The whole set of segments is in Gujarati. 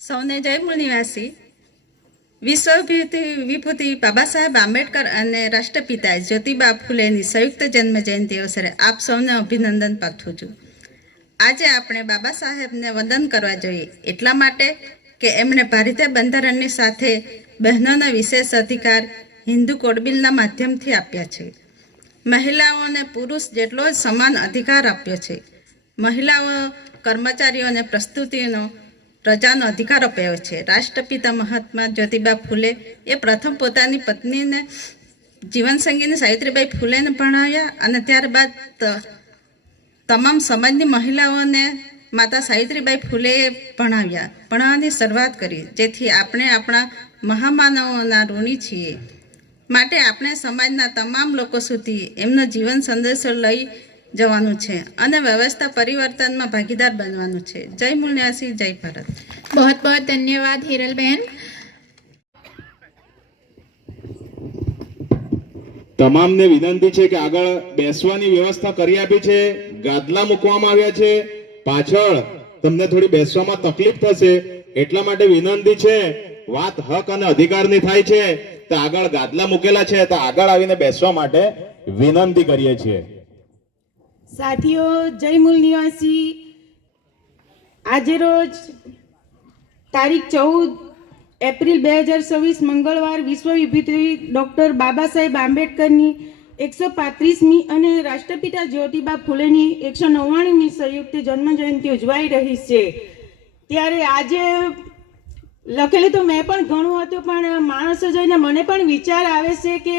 સૌને જય મૂળ નિવાસી. વિશ્વ વિભૂતિ બાબા સાહેબ આંબેડકર અને રાષ્ટ્રપિતા જ્યોતિબા ફૂલેની સંયુક્ત જન્મજયંતિ અવસરે આપ સૌને અભિનંદન પાઠવું છું. આજે આપણે બાબા સાહેબને વંદન કરવા જોઈએ, એટલા માટે કે એમણે ભારતીય બંધારણની સાથે બહેનોને વિશેષ અધિકાર હિન્દુ કોડ બિલના માધ્યમથી આપ્યા છે. મહિલાઓને પુરુષ જેટલો જ સમાન અધિકાર આપ્યો છે. મહિલાઓ કર્મચારીઓને પ્રસ્તુતિનો રજાનો અધિકાર અપાયો છે. રાષ્ટ્રપિતા મહાત્મા જ્યોતિબા ફૂલે એ પ્રથમ પોતાની પત્નીને જીવનસંગીની સાવિત્રીબાઈ ફૂલેને ભણાવ્યા અને ત્યારબાદ તમામ સમાજની મહિલાઓને માતા સાવિત્રીબાઈ ફૂલેએ ભણાવવાની શરૂઆત કરી, જેથી આપણે આપણા મહામાનવોના ઋણી છીએ. માટે આપણે સમાજના તમામ લોકો સુધી એમનો જીવન સંદેશો લઈ જવાનું છે અને વ્યવસ્થા પરિવર્તનમાં ભાગીદાર બનવાનું છે. જય મૂળ નિવાસી, જય ભારત. बहुत बहुत धन्यवाद हिरल बहन. તમામને વિનંતી છે કે આગળ બેસવાની વ્યવસ્થા કરી આપી છે, ગાદલા મૂકવામાં આવ્યા છે. પાછળ તમને થોડી બેસવામાં તકલીફ થશે, એટલા માટે વિનંતી છે. વાત હક અને અધિકારની થાય છે તો આગળ ગાદલા મૂકેલા છે તો આગળ આવીને બેસવા માટે વિનંતી કરીએ છીએ. સાથીઓ, જય મૂળ નિવાસી. આજે રોજ તારીખ 14 એપ્રિલ 2026 મંગળવાર વિશ્વ વિભૂતિ ડૉક્ટર બાબા સાહેબ આંબેડકરની 135મી અને રાષ્ટ્રપિતા જ્યોતિબા ફૂલેની 199મી સંયુક્ત જન્મજયંતિ ઉજવાઈ રહી છે. ત્યારે આજે લખેલું તો મેં પણ ઘણું હતું, પણ માણસો જોઈને મને પણ વિચાર આવે છે કે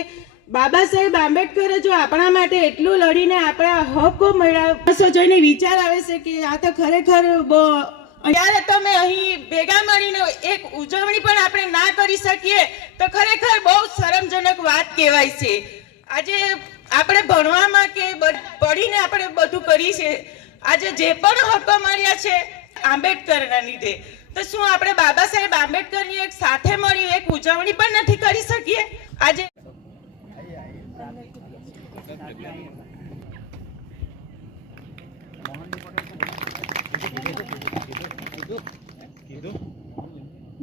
બાબા સાહેબ આંબેડકરે જો આપણા માટે એટલું લડીને આપણા હકો મેળવ્યા, જોઈને વિચાર આવે છે કે આ તો ખરેખર બહુ. ત્યારે તમે અહીં ભેગા મળીને એક ઉજવણી પણ આપણે ના કરી શકીએ તો ખરેખર બહુ શરમજનક વાત કહેવાય છે. આજે આપણે ભણવામાં કે પઢીને આપણે બધું કરીએ છીએ, આજે જે પણ હકો મળ્યા છે આંબેડકરના લીધે, તો શું આપણે બાબા સાહેબ આંબેડકરની એક સાથે મળી એક ઉજવણી પણ નથી કરી શકીએ? આજે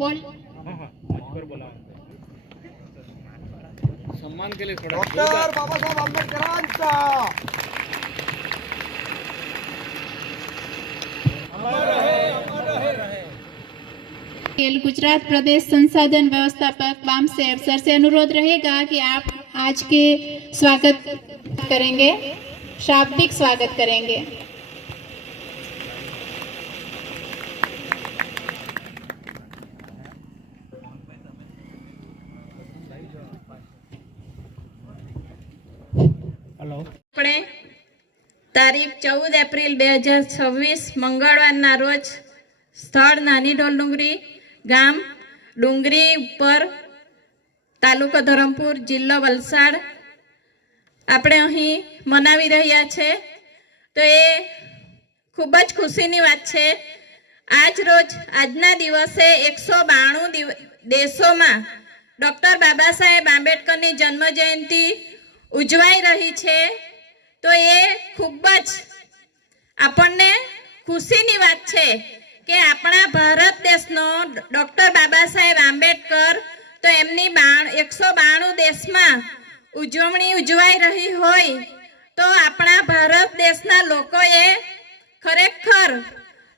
बोल. सम्मान के लिए थोड़ा डॉक्टर बाबासाहेब आंबेडकरांचा गुजरात प्रदेश संसाधन व्यवस्थापक वामसेव सर से अनुरोध रहेगा कि आप आज के स्वागत करेंगे, शाब्दिक स्वागत करेंगे. આપણે તારીખ 14 એપ્રિલ 2026 મંગળવારના રોજ સ્થળ નાની ઢોલ ડુંગરી, ગામ ડુંગરી ઉપર, તાલુકો ધરમપુર, જિલ્લો વલસાડ આપણે અહીં મનાવી રહ્યા છે. તો એ ખૂબ જ ખુશીની વાત છે. આજ રોજ આજના દિવસે 192 દેશોમાં ડૉક્ટર બાબા સાહેબ આંબેડકરની જન્મજયંતિ ઉજવાઈ રહી છે. તો એ ખૂબ જ આપણને ખુશીની વાત છે કે આપણા ભારત દેશનો ડૉક્ટર બાબા સાહેબ આંબેડકર, તો એમની 192 દેશમાં ઉજવણી ઉજવાઈ રહી હોય તો આપણા ભારત દેશના લોકોએ ખરેખર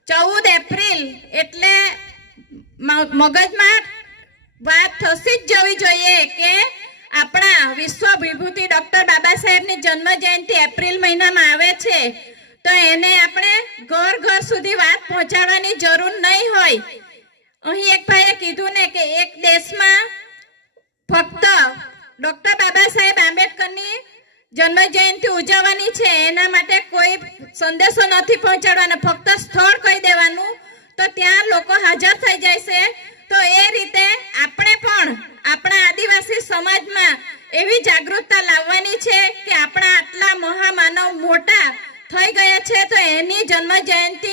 14 એપ્રિલ એટલે મગજમાં વાત થતી જ જવી જોઈએ કે આપણા વિશ્વ વિભૂતિ ડૉક્ટર બાબા સાહેબની જન્મજયંતિ એપ્રિલ મહિનામાં આવે છે, તો એને આપણે ઘર ઘર સુધી વાત પહોંચાડવાની જરૂર નહીં હોય. અહીં એક ભાઈએ કીધું ને કે એક દેશમાં ફક્ત ડૉક્ટર બાબા સાહેબ આંબેડકરની જન્મજયંતિ ઉજવવાની છે, એના માટે કોઈ સંદેશો નથી પહોંચાડવાનો, ફક્ત સ્થળ કહી દેવાનું તો ત્યાં લોકો હાજર થઈ જાય છે. તો એ રીતે આપણે પણ આપણા આદિવાસી સમાજમાં એવી જાગૃતતા લાવવાની છે કે આપણા આટલા મહામાનવ મોટા થઈ ગયા છે, તો એની જન્મજયંતિ